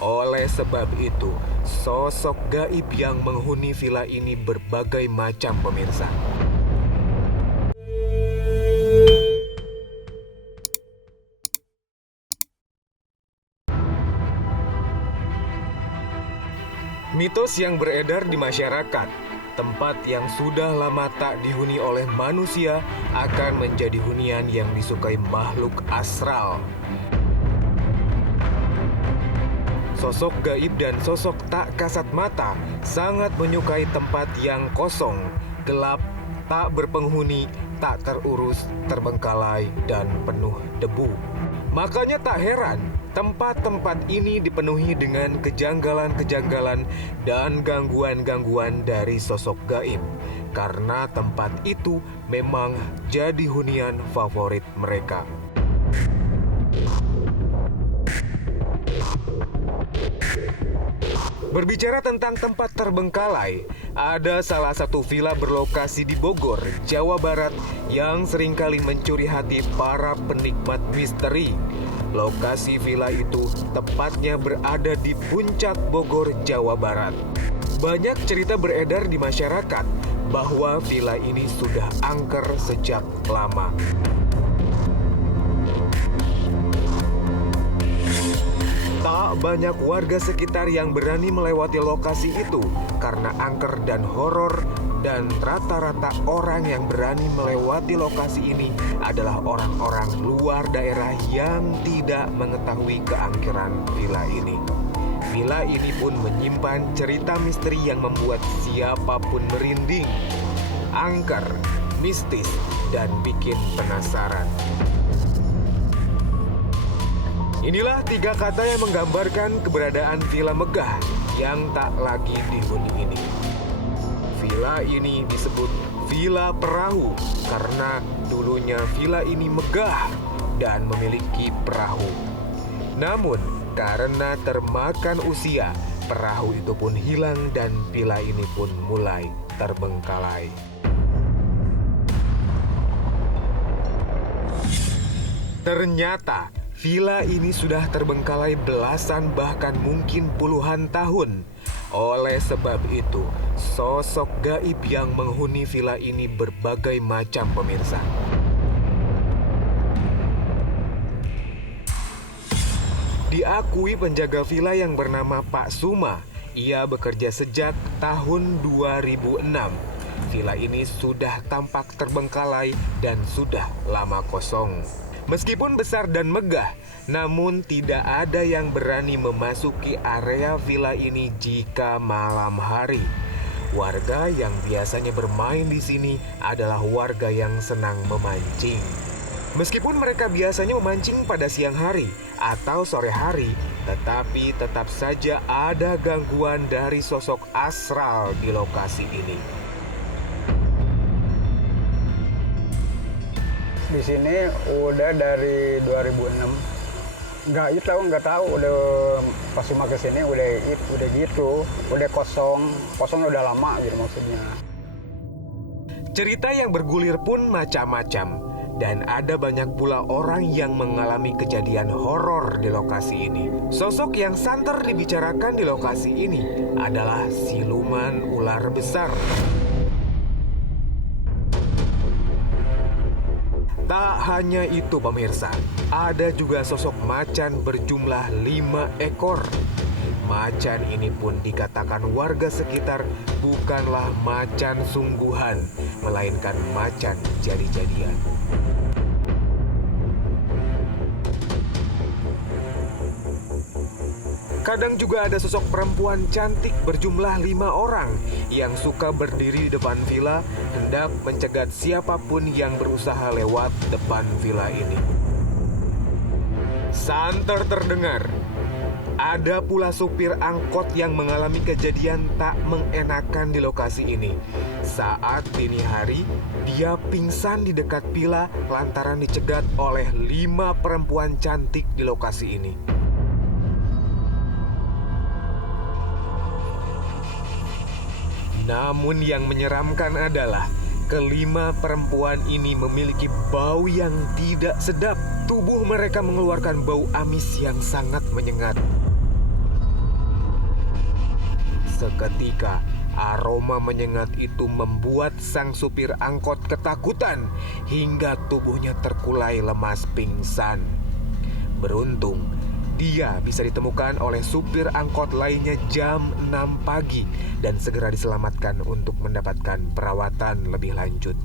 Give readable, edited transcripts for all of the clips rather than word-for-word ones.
Oleh sebab itu, sosok gaib yang menghuni villa ini berbagai macam pemirsa. Mitos yang beredar di masyarakat, tempat yang sudah lama tak dihuni oleh manusia akan menjadi hunian yang disukai makhluk astral. Sosok gaib dan sosok tak kasat mata sangat menyukai tempat yang kosong, gelap, tak berpenghuni, tak terurus, terbengkalai, dan penuh debu. Makanya tak heran, tempat-tempat ini dipenuhi dengan kejanggalan-kejanggalan dan gangguan-gangguan dari sosok gaib. Karena tempat itu memang jadi hunian favorit mereka. Berbicara tentang tempat terbengkalai, ada salah satu villa berlokasi di Bogor, Jawa Barat yang seringkali mencuri hati para penikmat misteri. Lokasi villa itu tepatnya berada di Puncak Bogor, Jawa Barat. Banyak cerita beredar di masyarakat bahwa villa ini sudah angker sejak lama. Tak banyak warga sekitar yang berani melewati lokasi itu karena angker dan horor, dan rata-rata orang yang berani melewati lokasi ini adalah orang-orang luar daerah yang tidak mengetahui keangkeran villa ini. Villa ini pun menyimpan cerita misteri yang membuat siapapun merinding, angker, mistis, dan bikin penasaran. Inilah 3 kata yang menggambarkan keberadaan villa megah yang tak lagi dihuni ini. Villa ini disebut Villa Perahu karena dulunya villa ini megah dan memiliki perahu. Namun, karena termakan usia, perahu itu pun hilang dan villa ini pun mulai terbengkalai. Ternyata villa ini sudah terbengkalai belasan bahkan mungkin puluhan tahun. Oleh sebab itu, sosok gaib yang menghuni villa ini berbagai macam pemirsa. Diakui penjaga villa yang bernama Pak Suma, ia bekerja sejak tahun 2006. Villa ini sudah tampak terbengkalai dan sudah lama kosong. Meskipun besar dan megah, namun tidak ada yang berani memasuki area villa ini jika malam hari. Warga yang biasanya bermain di sini adalah warga yang senang memancing. Meskipun mereka biasanya memancing pada siang hari atau sore hari, tetapi tetap saja ada gangguan dari sosok astral di lokasi ini. Di sini udah dari 2006. Nggak tahu udah pas cuma ke sini udah gitu, udah kosong udah lama gitu maksudnya. Cerita yang bergulir pun macam-macam, dan ada banyak pula orang yang mengalami kejadian horor di lokasi ini. Sosok yang santer dibicarakan di lokasi ini adalah siluman ular besar. Tak hanya itu pemirsa, ada juga sosok macan berjumlah 5 ekor. Macan ini pun dikatakan warga sekitar bukanlah macan sungguhan, melainkan macan jadi-jadian. Kadang juga ada sosok perempuan cantik berjumlah 5 orang yang suka berdiri di depan villa hendak mencegat siapapun yang berusaha lewat depan villa ini. Santer terdengar. Ada pula supir angkot yang mengalami kejadian tak mengenakan di lokasi ini. Saat dini hari, dia pingsan di dekat villa lantaran dicegat oleh 5 perempuan cantik di lokasi ini. Namun yang menyeramkan adalah kelima perempuan ini memiliki bau yang tidak sedap. Tubuh mereka mengeluarkan bau amis yang sangat menyengat. Seketika, aroma menyengat itu membuat sang supir angkot ketakutan hingga tubuhnya terkulai lemas pingsan. Beruntung, dia bisa ditemukan oleh supir angkot lainnya jam 6 pagi dan segera diselamatkan untuk mendapatkan perawatan lebih lanjut.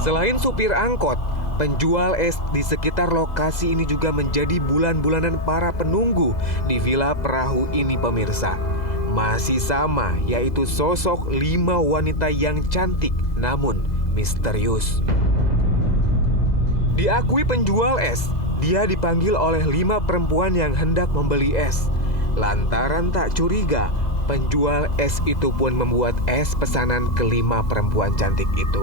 Selain supir angkot, penjual es di sekitar lokasi ini juga menjadi bulan-bulanan para penunggu di Villa Perahu ini, pemirsa. Masih sama, yaitu sosok 5 wanita yang cantik namun misterius. Diakui penjual es, dia dipanggil oleh 5 perempuan yang hendak membeli es. Lantaran tak curiga, penjual es itu pun membuat es pesanan ke-5 perempuan cantik itu.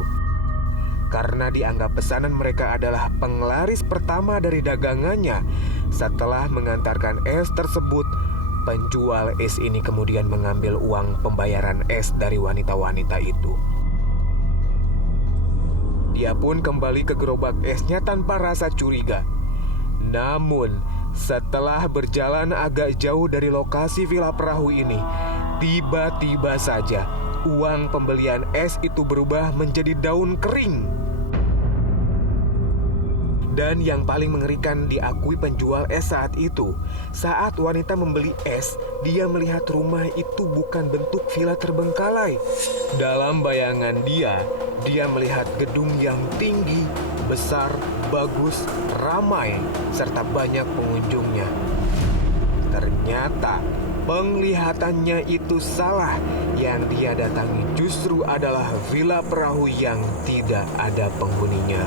Karena dianggap pesanan mereka adalah penglaris pertama dari dagangannya, setelah mengantarkan es tersebut, penjual es ini kemudian mengambil uang pembayaran es dari wanita-wanita itu. Dia pun kembali ke gerobak esnya tanpa rasa curiga. Namun, setelah berjalan agak jauh dari lokasi Villa Perahu ini, tiba-tiba saja uang pembelian es itu berubah menjadi daun kering. Dan yang paling mengerikan diakui penjual es saat itu, saat wanita membeli es, dia melihat rumah itu bukan bentuk villa terbengkalai. Dalam bayangan dia melihat gedung yang tinggi, besar, bagus, ramai, serta banyak pengunjungnya. Ternyata penglihatannya itu salah. Yang dia datangi justru adalah Villa Perahu yang tidak ada penghuninya.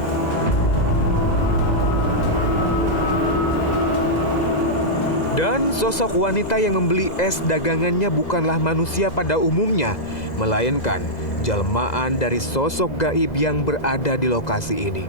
Dan sosok wanita yang membeli es dagangannya bukanlah manusia pada umumnya, melainkan jelmaan dari sosok gaib yang berada di lokasi ini.